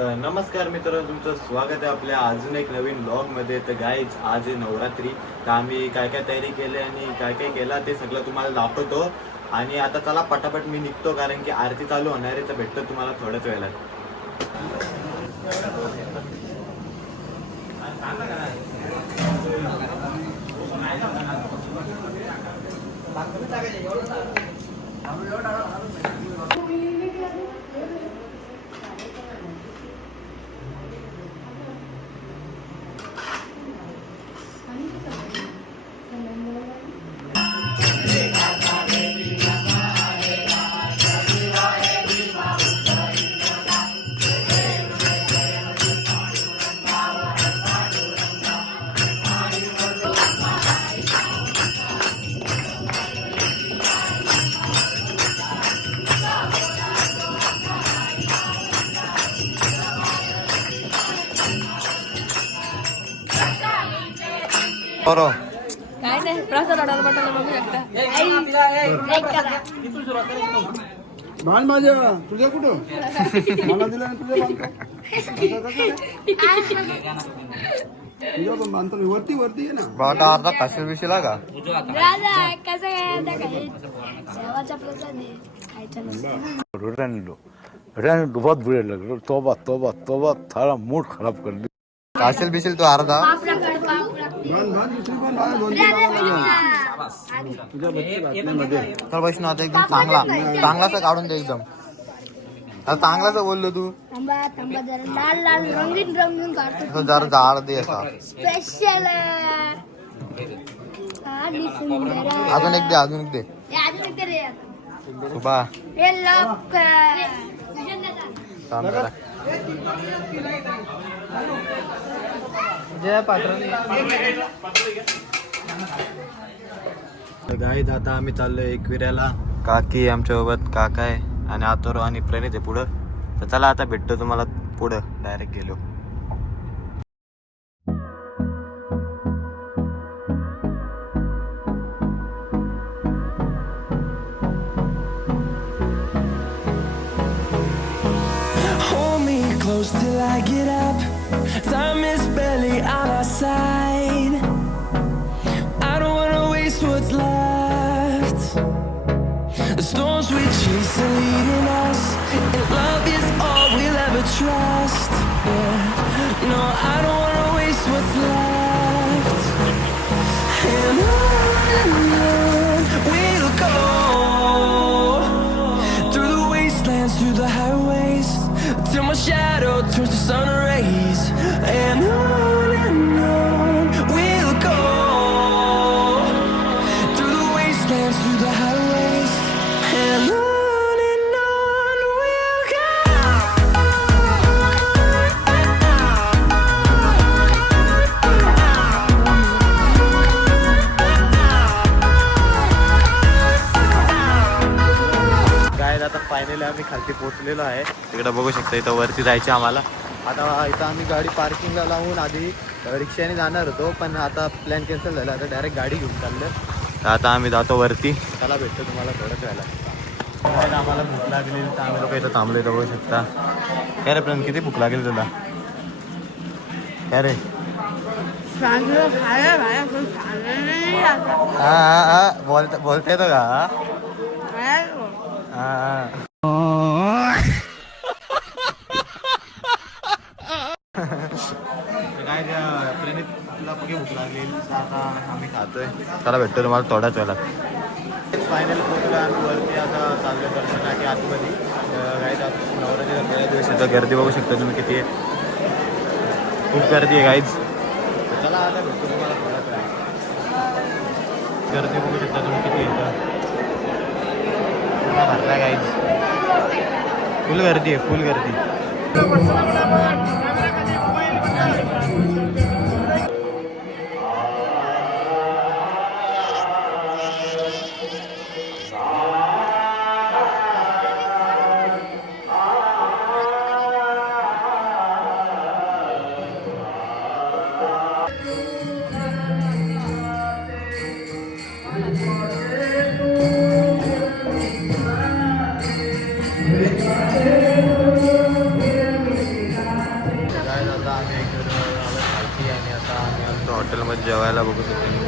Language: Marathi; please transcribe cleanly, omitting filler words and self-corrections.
नमस्कार मित्रांनो, तुमचं स्वागत आहे आपल्या अजून एक नवीन ब्लॉगमध्ये. तर गाईज आज आहे नवरात्री. तर आम्ही काय काय तयारी केली आणि काय काय केला ते सगळं तुम्हाला दाखवतो. आणि आता चला पटापट मी निघतो, कारण की आरती चालू होणार आहे. तर भेटतो तुम्हाला थोड्याच वेळात. काय नाही प्रसाद ऑर्डर बटन बघू शकता. बाण माझ्या तुझ्या कुठं मला दिला तुझ्या पण बांधतो मी वरती वरती आहे ना बाटा अर्धा काशील बिशीला का कसं काय सेवाचा प्रसाद आहे खायचा नसतो. बहुत बुरे लग रहे. तोबा तोबा तोबा थारा मूड खराब कर दी. काशील बिशील तो अर्धा. बाण बाण दुसरी पण बाण दोन तुझ्या बच्चे तर वैष्णव आता एकदम चांगला चांगलासा काढून दे एकदम. आता चांगलासा बोललो तू. थांबा थांबा जरा लाल लाल रंगीन रंगीन काढतो. तो जरा जाड दे असा. स्पेशल आणि सुंदर. अजून एक दे, अजून एक दे. अजून एक रे सुबा हे लोक जय पात्र. गाईत आता आम्ही चाललोय एकविऱ्याला. काकी आमच्यासोबत, काका आहे आणि आतोरो आणि प्रणित आहे पुढं. तर चला आता भेटतो तुम्हाला पुढं डायरेक्ट गेलो. Close till I get up. Time is barely on our side. I don't wanna waste what's left. The storms we chase are leading us, and love is all we'll ever trust. Yeah. No, I don't wanna waste what's left. And on we'll go, through the wastelands, through the highways, till my shadow turns to sun rays. And on we'll go, through the wastelands, through the highways. And on we'll go. गाईत आता फायनली आम्ही खालती पोहोचलेलो आहे. तिकडे बघू शकता, इथं वरती जायचं आम्हाला. आता इथं आम्ही गाडी पार्किंगला लावून आधी रिक्षाने जाणार होतो, पण आता प्लॅन कॅन्सल झाला. आता डायरेक्ट गाडी घेऊन चाललं. तर आता आम्ही जातो वरती. त्याला भेटतो तुम्हाला थोडंच वेळेला. आम्हाला भूक लागली तर आम्ही लोक इथं थांबलो. इथं बघू शकता. काय रे प्लॅन, किती भूक लागेल तुला? काय रे? बोलता येतो का? काय प्रणितला बघे भूक लागेल. आता आम्ही खातोय. त्याला भेटतो तुम्हाला थोड्याच वेळात. फायनल पोहोचलो आम्ही वरती. आता चाललो दर्शनाची आतमध्ये. गाईज नवरात्रीचा पहिल्या दिवस येतो. गर्दी बघू शकता तुम्ही किती आहे. खूप गर्दी आहे गाईज. चला आता भेटतो तुम्हाला थोड्याच वेळात. गर्दी बघू शकता तुम्ही किती येतं. भरला गाईज. फुल गर्दी आहे, फुल गर्दी. हॉटेलमध्ये जेवायला बघू शकतो.